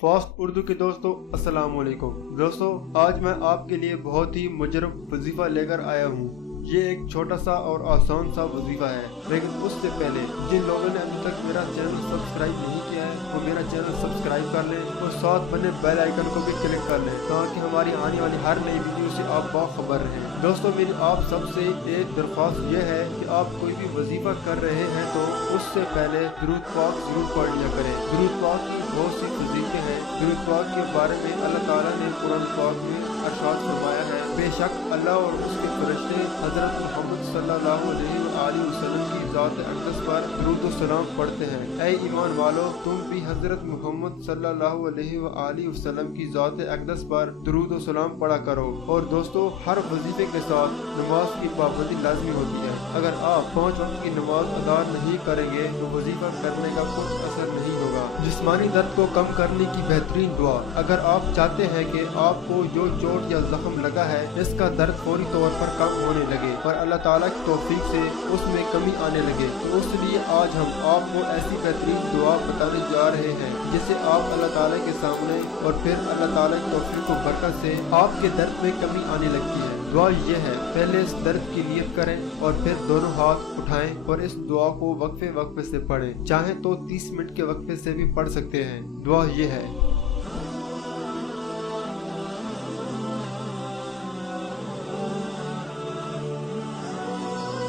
Fast Urdu के दोस्तों अस्सलाम वालेकुम। दोस्तों आज मैं आपके लिए बहुत ही मुजरब वजीफा लेकर आया हूँ। ये एक छोटा सा और आसान सा वजीफा है, लेकिन उससे पहले जिन लोगों ने अभी तक मेरा चैनल सब्सक्राइब नहीं किया है वो मेरा चैनल सब्सक्राइब कर लें और साथ बने बेल आइकन को भी क्लिक कर लें ताकि हमारी आने वाली हर नई वीडियो से आप बाखबर रहें। दोस्तों मेरी आप सबसे एक दरख्वास्त यह है कि आप कोई भी वजीफा कर रहे हैं तो उससे पहले दुरूद पाक जरूर पढ़ लिया करें। दुरूद पाक की बहुत सी वजीफे हैं। दुरूद पाक के बारे में अल्लाह ताला ने कुरान पाक में इरशाद फरमाया है, बेशक अल्लाह और उसके फरिश्ते हजरत मोहम्मद सल्लल्लाहु अलैहि वसल्लम की ज़ात अक़दस पर दुरूद व सलाम पढ़ते हैं। ऐ ईमान वालो, तुम भी हजरत मोहम्मद सल्लल्लाहु अलैहि वसल्लम की ज़ात अक़दस पर दुरूद व सलाम पढ़ा करो। और दोस्तों हर वजीफे के साथ नमाज की पाबंदी लाजमी होती है। अगर आप 5 वक्त की नमाज अदा नहीं करेंगे तो वजीफा करने का कोई असर नहीं होगा। जिस्मानी दर्द को कम करने की बेहतरीन दुआ। अगर आप चाहते हैं कि आपको जो चोट या जख्म लगा है इसका दर्द फौरी तौर पर कम होने लगे और अल्लाह ताला की तौफीक से उसमें कमी आने लगे, तो उसलिए आज हम आपको ऐसी बेहतरीन दुआ बताने जा रहे हैं जिसे आप अल्लाह ताला के सामने और फिर अल्लाह ताला की तौफीक व बरकत से आपके दर्द में कमी आने लगती है। दुआ ये है, पहले इस दर्द की नियत करें और फिर दोनों हाथ उठाएं और इस दुआ को वक्फे वक्फे से पढ़ें। चाहे तो 30 मिनट के वक्फे से भी पढ़ सकते हैं। दुआ ये है,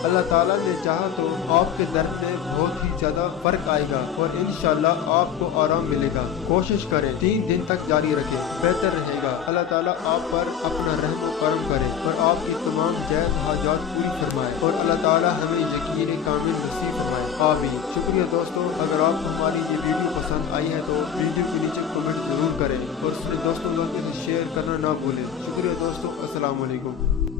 अल्लाह ताला ने चाहा तो आपके दर्द में बहुत ही ज्यादा फर्क आएगा और इंशाल्लाह आपको आराम मिलेगा। कोशिश करें 3 दिन तक जारी रखें, बेहतर रहेगा। अल्लाह ताला आप पर अपना रहम व करम करे और आपकी तमाम जायज़ हाजात पूरी फरमाए और अल्लाह ताला हमें यकीन कामिल नसीब फरमाए। आमीन। शुक्रिया दोस्तों, अगर आपको हमारी ये वीडियो पसंद आई है तो वीडियो के नीचे कमेंट जरूर करें और अपने दोस्तों के साथ शेयर करना ना भूलें। शुक्रिया दोस्तों, अस्सलाम वालेकुम।